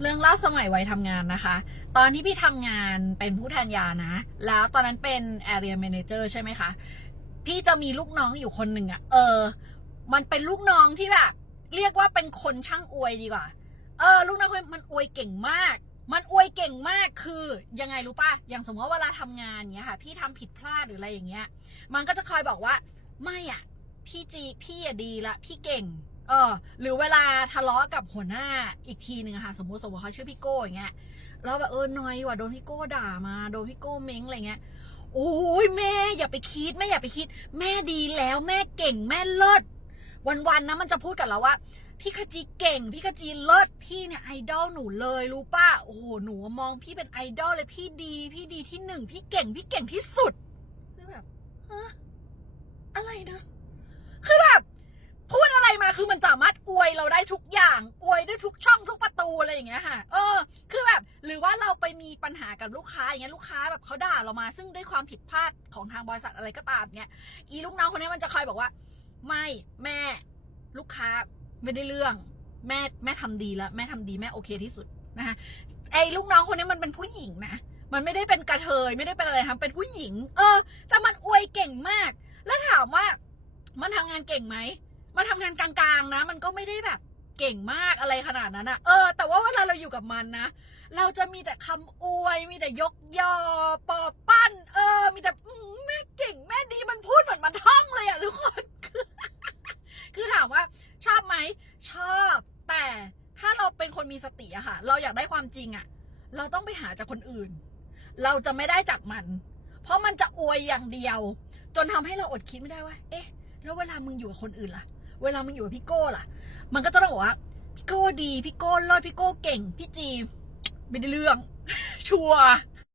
เรื่องเล่าสมัยวัยทำงานนะคะ ตอนที่พี่ทำงานเป็นผู้แทนยานะ แล้วตอนนั้นเป็น area manager ใช่ไหมคะ พี่จะมีลูกน้องอยู่คนหนึ่งอะเออ มันเป็นลูกน้องที่แบบ เรียกว่าเป็นคนช่างอวยดีกว่า เออ ลูกน้องคนมันอวยเก่งมากมันอวยเก่งมากคือยังไงรู้ป่ะ อย่างสมมติว่าเวลาทำงานเนี้ยค่ะ พี่ทำผิดพลาดหรืออะไรอย่างเงี้ย มันก็จะคอยบอกว่า ไม่อะ พี่จีพี่อะดีละ พี่เก่ง เออ หรือเวลาทะเลาะกับหัวหน้าอีกทีหนึ่งค่ะ สมมติสมมติเขาชื่อพี่โก้อย่างเงี้ยแล้วแบบเออหน่อยว่ะโดนพี่โก้ด่ามาโดนพี่โก้เม้งอะไรเงี้ยโอ้ยแม่อย่าไปคิดแม่อย่าไปคิด แม่ดีแล้วแม่เก่งแม่เลิศวันๆนะมันจะพูดกับเราว่าพี่ขจีเก่ง พี่ขจีเลิศพี่เนี่ยไอดอลหนูเลยรู้ป่ะโอ้โหหนูมองพี่เป็นไอดอลเลยพี่ดี พี่ดีที่หนึ่งพี่เก่งพี่เก่งที่สุดคือแบบฮะอะไรนะ คือแบบ พูดอะไร มันสามารถอวยเราได้ทุกอย่างอวยได้ทุกช่องทุกประตูอะไรอย่างเงี้ยค่ะ เออ คือแบบหรือว่าเราไปมีปัญหากับลูกค้าอย่างเงี้ยลูกค้าแบบเขาด่าเรามา ซึ่งด้วยความผิดพลาดของทางบริษัทอะไรก็ตามเนี้ยอีลูกน้องคนนี้มันจะคอยบอกว่า ไม่แม่ลูกค้าไม่ได้เรื่อง แม่แม่ทำดีแล้ว แม่ทำดีแม่โอเคที่สุดนะคะไอ้ลูกน้องคนนี้มันเป็นผู้หญิงนะมันไม่ได้เป็นกระเทยไม่ได้เป็นอะไรทำเป็นผู้หญิง เออ แต่มันอวยเก่งมาก แล้วถามว่ามันทำงานเก่งไหม มันทำงานกลางๆนะ มันก็ไม่ได้แบบเก่งมากอะไรขนาดนั้นอะเออ แต่ว่าเวลาเราอยู่กับมันนะ เราจะมีแต่คำอวย มีแต่ยกยอปอปั้น เออ มีแต่แม่เก่งแม่ดีมันพูดเหมือนมันท่องเลยอะทุกคนคือคือถามว่า ชอบไหมชอบ แต่ถ้าเราเป็นคนมีสติอะค่ะ เราอยากได้ความจริงอะเราต้องไปหาจากคนอื่น เราจะไม่ได้จากมัน เพราะมันจะอวยอย่างเดียว จนทำให้เราอดคิดไม่ได้ว่า เอ๊ะ แล้วเวลามึงอยู่กับคนอื่นล่ะ เวลามึงอยู่กับพี่โก้ล่ะ มันก็จะต้องบอกว่าพี่โก้ดีพี่โก้รอดพี่โก้เก่ง พี่จีไม่ได้เรื่อง ชัวร์